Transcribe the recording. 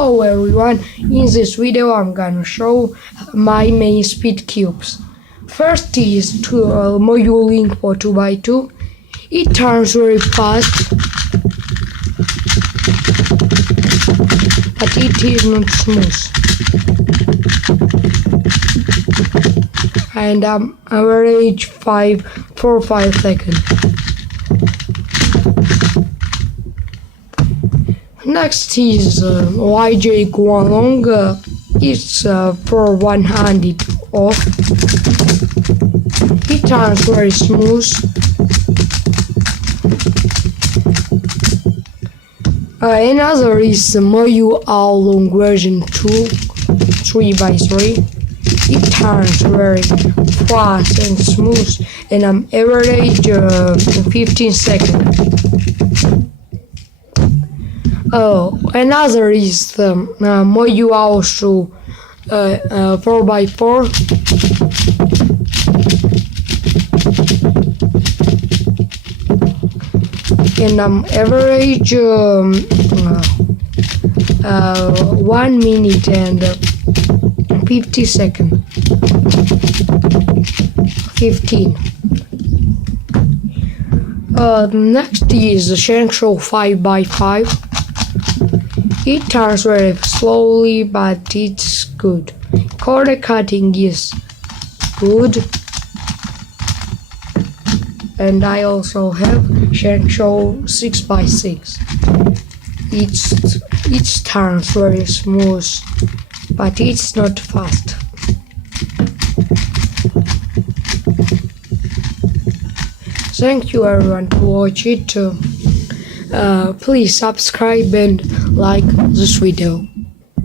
Hello everyone, in this video I'm gonna show my main speed cubes. First is to Moyu Link for 2x2. It turns very fast, but it is not smooth. And average 5 seconds. Next is YJ Guanlong. It's for 100 off. It turns very smooth. Another is Moyu Long version 2, 3x3. It turns very fast and smooth, and average 15 seconds. Another is the Moyu Aoshu 4x4. And average 1 minute and 50 seconds. 15. Next is Shengshou 5x5. It turns very slowly, but it's good. Corner cutting is good. And I also have Shengshou 6x6. It turns very smooth, but it's not fast. Thank you everyone to watch it. Please subscribe and like this video.